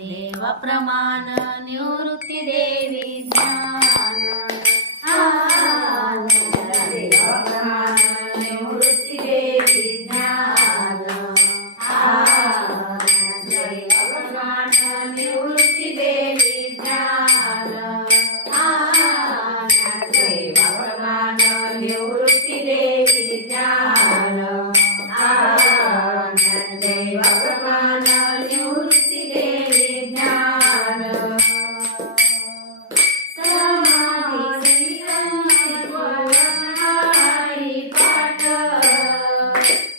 దేవ ప్రమాణ నివృత్తి దేవి జ్ఞాన. దేవ ప్రమాణ నివృత్తి దేవి జ్ఞాన. దేవ ప్రమాణ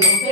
digo,